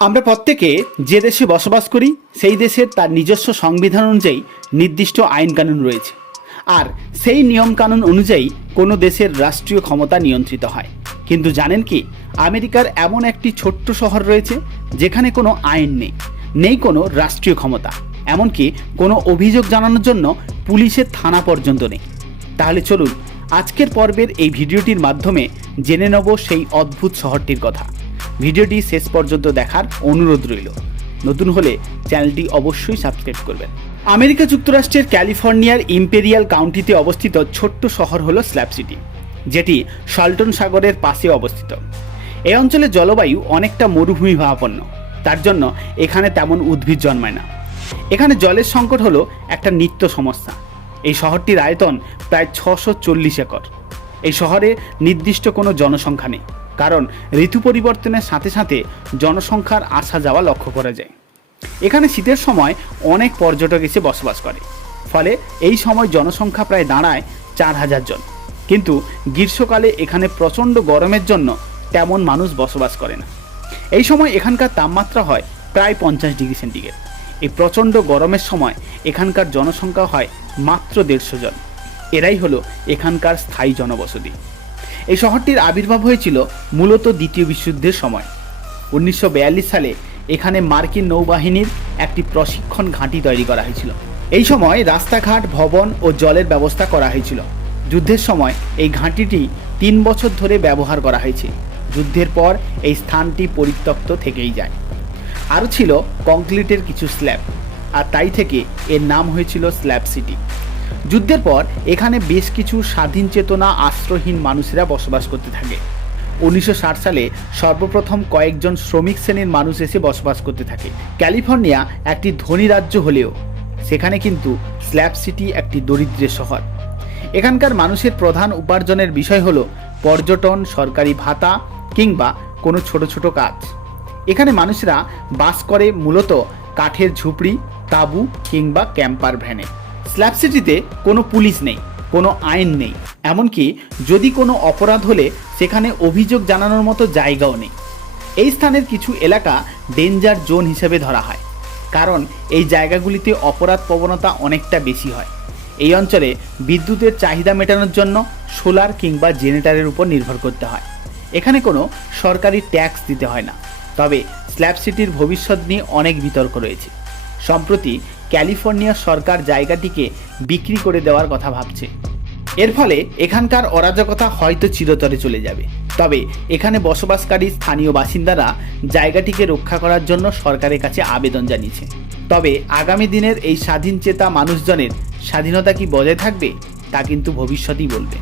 আমরা প্রত্যেকে যে দেশে বসবাস করি, সেই দেশের তার নিজস্ব সংবিধান অনুযায়ী নির্দিষ্ট আইন কানুন রয়েছে। আর সেই নিয়ম কানুন অনুযায়ী কোনো দেশের রাষ্ট্রীয় ক্ষমতা নিয়ন্ত্রিত হয়। কিন্তু জানেন কি, আমেরিকার এমন একটি ছোট্ট শহর রয়েছে, যেখানে কোনো আইন নেই নেই কোনো রাষ্ট্রীয় ক্ষমতা। এমনকি কোনো অভিযোগ জানানোর জন্য পুলিশের থানা পর্যন্ত নেই। তাহলে চলুন, আজকের পর্বের এই ভিডিওটির মাধ্যমে জেনে নেব সেই অদ্ভুত শহরটির কথা। ভিডিওটি শেষ পর্যন্ত দেখার অনুরোধ রইল। নতুন হলে চ্যানেলটি অবশ্যই সাবস্ক্রাইব করবেন। আমেরিকা যুক্তরাষ্ট্রের ক্যালিফোর্নিয়ার ইম্পেরিয়াল কাউন্টিতে অবস্থিত ছোট্ট শহর হলো স্ল্যাব সিটি, যেটি সল্টন সাগরের পাশে অবস্থিত। এই অঞ্চলের জলবায়ু অনেকটা মরুভূমি ভাবাপন্ন তার জন্য এখানে তেমন উদ্ভিদ জন্মায় না। এখানে জলের সংকট হলো একটা নিত্য সমস্যা। এই শহরটির আয়তন প্রায় ছশো চল্লিশ একর। এই শহরে নির্দিষ্ট কোনো জনসংখ্যা নেই। কারণ ঋতু পরিবর্তনের সাথে সাথে জনসংখ্যার আসা যাওয়া লক্ষ্য করা যায়। এখানে শীতের সময় অনেক পর্যটক এসে বসবাস করে, ফলে এই সময় জনসংখ্যা প্রায় দাঁড়ায় চার হাজার জন। কিন্তু গ্রীষ্মকালে এখানে প্রচণ্ড গরমের জন্য তেমন মানুষ বসবাস করে না। এই সময় এখানকার তাপমাত্রা হয় প্রায় পঞ্চাশ ডিগ্রি সেন্টিগ্রেড। এই প্রচণ্ড গরমের সময় এখানকার জনসংখ্যা হয় মাত্র দেড়শো জন। এরাই হলো এখানকার স্থায়ী জনবসতি। এই শহরটির আবির্ভাব হয়েছিল মূলত দ্বিতীয় বিশ্বযুদ্ধের সময়। উনিশশো বিয়াল্লিশ সালে এখানে মার্কিন নৌবাহিনীর একটি প্রশিক্ষণ ঘাঁটি তৈরি করা হয়েছিল। এই সময় রাস্তাঘাট, ভবন ও জলের ব্যবস্থা করা হয়েছিল। যুদ্ধের সময় এই ঘাঁটিটি তিন বছর ধরে ব্যবহার করা হয়েছে। যুদ্ধের পর এই স্থানটি পরিত্যক্ত থেকেই যায়। আরও ছিল কংক্রিটের কিছু স্ল্যাব, আর তাই থেকে এর নাম হয়েছিল স্ল্যাব সিটি। যুদ্ধের পর এখানে বেশ কিছু স্বাধীন চেতনা আশ্রয়হীন মানুষেরা বসবাস করতে থাকে। উনিশশো ষাট সালে সর্বপ্রথম কয়েকজন শ্রমিক শ্রেণির মানুষ এসে বসবাস করতে থাকে। ক্যালিফোর্নিয়া একটি ধনী রাজ্য হলেও, সেখানে কিন্তু স্ল্যাব সিটি একটি দরিদ্রের শহর। এখানকার মানুষের প্রধান উপার্জনের বিষয় হলো পর্যটন, সরকারি ভাতা কিংবা কোনো ছোট ছোট কাজ। এখানে মানুষরা বাস করে মূলত কাঠের ঝুপড়ি, তাঁবু কিংবা ক্যাম্পার ভ্যানে। স্ল্যাব সিটিতে কোনো পুলিশ নেই, কোনো আইন নেই। এমনকি যদি কোনো অপরাধ হলে সেখানে অভিযোগ জানানোর মতো জায়গাও নেই। এই স্থানের কিছু এলাকা ডেঞ্জার জোন হিসেবে ধরা হয়। কারণ এই জায়গাগুলিতে অপরাধ প্রবণতা অনেকটা বেশি হয়। এই অঞ্চলে বিদ্যুতের চাহিদা মেটানোর জন্য সোলার কিংবা জেনারেটরের উপর নির্ভর করতে হয়। এখানে কোনো সরকারি ট্যাক্স দিতে হয় না। তবে স্ল্যাব সিটির ভবিষ্যৎ নিয়ে অনেক বিতর্ক রয়েছে। সম্প্রতি ক্যালিফোর্নিয়া সরকার জায়গাটিকে বিক্রি করে দেওয়ার কথা ভাবছে। এর ফলে এখানকার অরাজকতা হয়তো চিরতরে চলে যাবে। তবে এখানে বসবাসকারী স্থানীয় বাসিন্দারা জায়গাটিকে রক্ষা করার জন্য সরকারের কাছে আবেদন জানিয়েছে। তবে আগামী দিনের এই স্বাধীন চেতা মানুষজনের স্বাধীনতা কি বজায় থাকবে, তা কিন্তু ভবিষ্যতই বলবে।